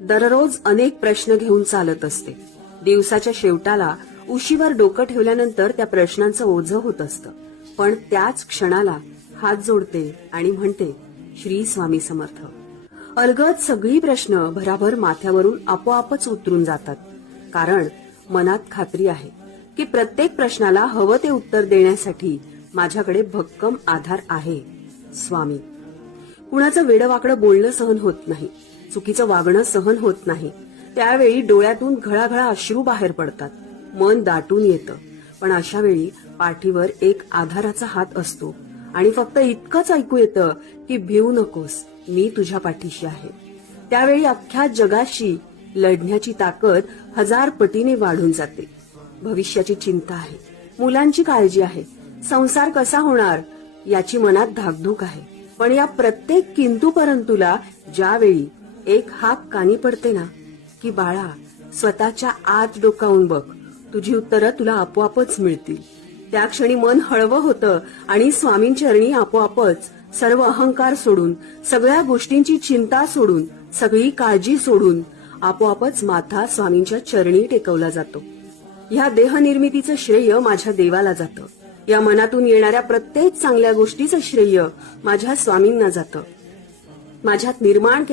दररोज अनेक प्रश्न घेऊन चालत असते. दिवसाच्या शेवटाला उशीवर डोकं ठेवल्यानंतर त्या प्रश्नांचं ओझं होत असतं. पण त्याच क्षणाला हात जोडते आणि म्हणते, श्री स्वामी समर्थ. अलगद सगळी प्रश्न भराभर माथ्यावरून आपोआपच उतरून जातात. कारण मनात खात्री आहे की प्रत्येक प्रश्नाला हवं ते उत्तर देण्यासाठी माझ्याकडे भक्कम आधार आहे, स्वामी. कुणाचं वेडवाकडं बोलणं सहन होत नाही, चुकीचं वागणं सहन होत नाही. त्यावेळी डोळ्यातून घळाघळा अश्रू बाहेर पडतात, मन दाटून येतं. पण अशा वेळी पाठीवर एक आधाराचा हात असतो आणि फक्त इतकंच ऐकू येतं की भिवू नकोस, मी तुझ्या पाठीशी आहे. त्यावेळी अख्ख्या जगाशी लढण्याची ताकद 1000 पटीने वाढून जाते. भविष्याची चिंता आहे, मुलांची काळजी आहे, संसार कसा होणार याची मनात धाकधूक आहे. पण या प्रत्येक किंतु परंतुला ज्यावेळी एक हाक कानी पडते ना, की बाळा स्वतःच्या आत डोकावून बघ, तुझी उत्तरं तुला आपोआपच मिळतील. त्या क्षणी मन हळवं होतं आणि स्वामींचरणी आपोआपच सर्व अहंकार सोडून, सगळ्या गोष्टींची चिंता सोडून, सगळी काळजी सोडून आपोआपच माथा स्वामींच्या चरणी टेकवला जातो. ह्या देहनिर्मितीचं श्रेय माझ्या देवाला जातं. या मनातून येणाऱ्या प्रत्येक चांगल्या गोष्टीचं श्रेय माझ्या स्वामींना जातं. माझ्यात निर्माण